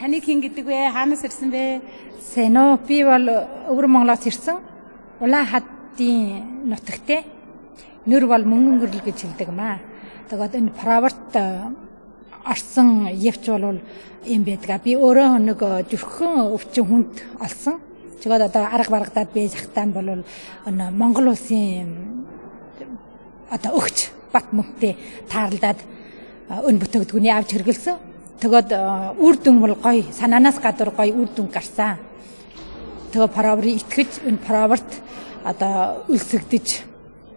Таныг хэн гэдэг вэ? Хаанаас ирсэн бэ? Сайн уу? Би бол Өвөр Монголоос ирсэн. Улаан хадын нутагтай. Нөр бол мөнгөн гэрэл гэж хэлдэг маа. Тэгээд энэ проварт орсон явч бол юм байдаг. Би өөрөө нэг зүрхэн өвчин хүнд олсон. Тэгээд одоо арга баргадаад байж захтаан бол энэ Монгол улсын одоо өгч бат мөнгөтэй таарлаад өн бүтээгдэхүүний авч хэрэгэлсэн. Тэгээд үр дүн бол гоё, санаанаас гадуур гоё үр дүн гарсан. Тэгээд проврын итгэж энэ проварт одоо үлсэгдэж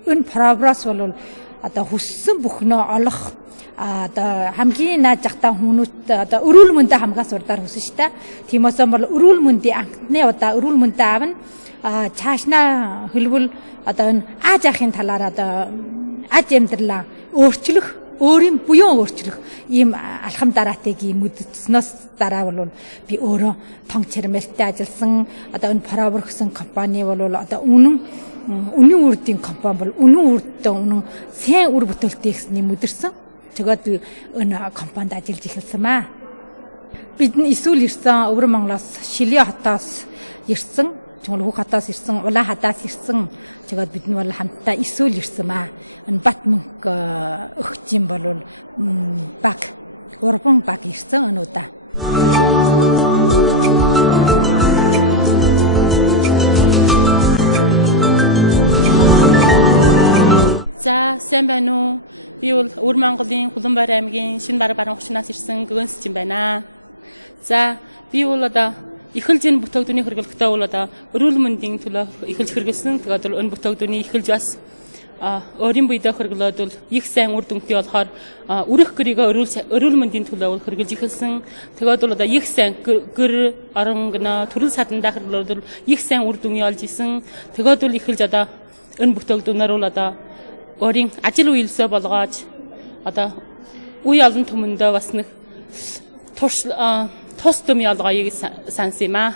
энэ провроос бол одоо хүссэн бүхнөө олох одоо хамгийн наад захтаа хүмүүст одоо өрүүл мөндөд хамгаас урдаар хүсэн ш та. Тиймээс бол өрүүл мэндийн анхны удаа өрүүл мөндөд аавна цаашнаа хөлбөл одоо энэ ааж ахын талаар одоо аж амьдралаа өөрчлөх өөрийн буян өөрчлөх ийм алхам дараатыг ийм үдцснээс дараа бол би өөрөө тонг чармайлттай ажилласан одоо энэ провер гэсэн компани бол одоо үнэн үрдийн компани бол үнэн үрдтэй үнэн сайн үр бүтээлтэй гэсний мэдэрсэн. Тэгээд энэ компанид ажиллаж эхэлсэн маа. Бид нь эсвэл ирсэн Өвөр Монголоос Шилээ хотоос ирсэн, Чонгол хотоос ирсэн, Улаан хадаас ирсэн. Тэгээд бид нь бол хамтдаа эсвэл ирсэн маа. Энэ бат мөнгө өгч юм бол баг 3 баг ирсэн энэ удаа. За, сайн байна уу? Би бол Өвөр Монголын Улаанбаатар аймгийн Шинэ Баруун Хушнаас ирсэн Гүнсч юм байна. За, би бол одоо эхэлж энэ бүтээгдэхүүний хэрэглэхдээ бол одоо өрүүл мэндийн төлөө эхэлж хэрэглэсэн. Тэгээд энэ бүтээгдэхүүний эхэлж бас өөрийн биедээ хэрэглээд бол их сайн үр дүнтэй болохоор өрөх гэрийгээ өрүүл мэндийн төлөө хэрэглэж эхэлсэн. Тэгээд бол одоо их сайн гэр орон гэнэ төрөл садандаа хэрэглээд бол их сайн үр дүн олж исэн. Тэгээд бол эхэлж одоо энэ бүтээгдэхүүнээр бол одоо өөрийн ажил үйлсээ болгоож одоо үе олон түмэндээ бас нэг тус төм ялгаыг сансан юм аа.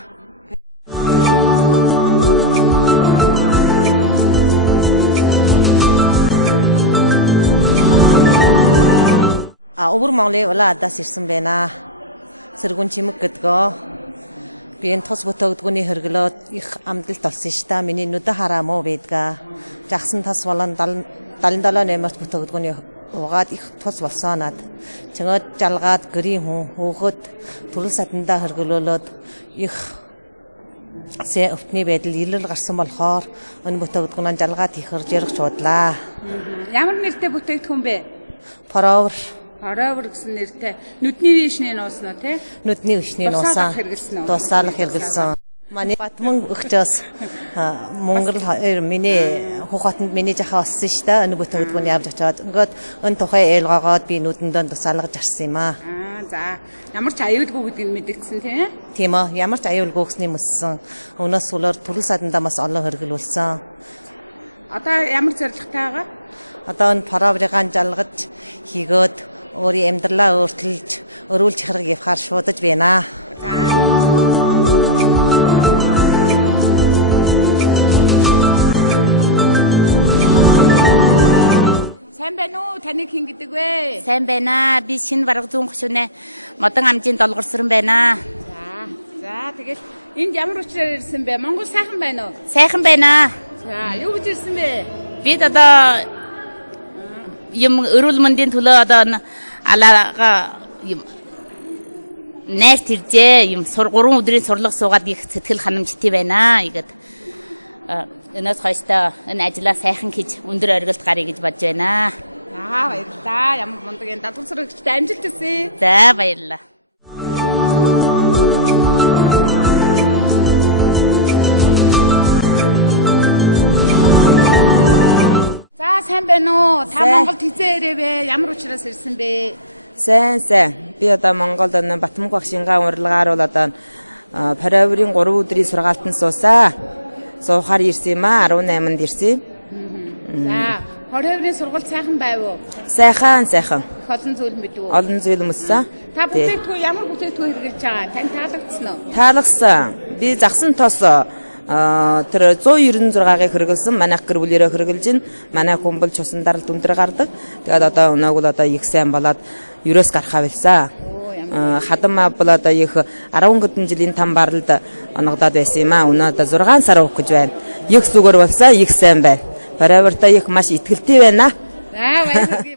Өвөр Монголын Улаан хадаас ирсэн байна. Сэргүн чимэг гэдгөө би энэ тус бүтээгдэхүүний хэрэглээд их амжилт олсон ш та. Миний нүдэ хараа муу байдгаа. Жагсан тас болон 77 нэмэрт бүтээгдэхүүний угаад их тус болсон над. Чигэд жалгаад гэрийн хөөхөд төрөл садандаа хэрэглүүлээд их сэ өвтний байдал илэрл гарсан болохоор энэ бүтээгдэхүүнээ жалгаад ихэр жирэх чуудлаа. Ямар нэртэй бүтээгдэхүүн бэ? Провер гэсэн нэртэй. Нүдний вишний нуусан уу те? Нүдний вишний нуусан. Тусаалах хэрэгэлсэн. Манай Батман өгчөөс Монгол миний хухатанд миний жахаа олсон ш та. Энэ бүтээгдэхүүн явж очоод ингээд энэ тухай ээлгоогоод би нүдэндээ тусаалгаж арсан юм аа. За ямар ч аюулгүй гэдгийг мэдгэсэн тийм үү? Ямар ч аюулгүй гэсний мэссэн. Өнөөс сүүлээр төрөл садандаа бас олон хэрэглүүлсэн. Одоо ямар зорилготой байгаа? Одоо энэ проврыгаан жалгаж хийгээд өөрийн амьдралаа өөрчилж өрүүлж хэрэг явахаар шуудаж байна. За сайн байна уу? Таныг хэн гэдэг вэ? Сайн байна. Би Шинэ Баруун Хушны модон амжийн долгорсрон байна. За тэгэл энд ямар учраар ирсэн бэ? Монгол сайхан байна уу? Сайхан байна. За юу гэж ирсэн бэ? Бид одоо юм өрүүл мэндийн төлөө одоо алаага юм найрт иржээ. Юм 3 өдрийн сурлага суугаад их сэтгэл ханамжтай байна. Игээд энэс хойстоо энэ ажлаа сайхан хийж өндөр оргилд гарыг гэж бодож байна. Баярлалаа. Ямар мундаг энэ дадгалсрагчтай амжилт хүсье. За баярлалаа. За сайн байна уу? Та Монголд хизээ ирээвэ? Ямар учраас ирсэн бэ? Сайн. Би одоо Монголд Батман багшингаа урилгаар бол одоо проврын 3 өдрийн сургаалтанд суусаа. Суухаар ирсэн юм аа 18-нд ирсэн. За проврын сургалт сайхан байв уу? Сайхан. Олон зүйл мэдв үү? Олон зүйл мөссөн. Та бүтээгдэхүүн ямар бүтээгдэхүүн хэрэглэж байгаа? Тань таалагдсан уу? Таалагдсан. Би загсан тос тэр 196-ыг хэрэгэлсэн. Манай гэр бүлээрээ хэрэгэлж байна. Манай хүн бол чусан даралт өндөр гардаг. Тэгээд одоо өнөөг бол одоо их сайн болоод ерөөс гарахаа билсэн. хадам бол одоо их 10 хэдэн жилийн там баралд оногдоод байсан юм аа. Өнөө одоо 6 сар өгөх гэж байна. Их зүгээр болсон, их сайн байна. Параварта их маш итгэлтэй байна. За баярлалаа.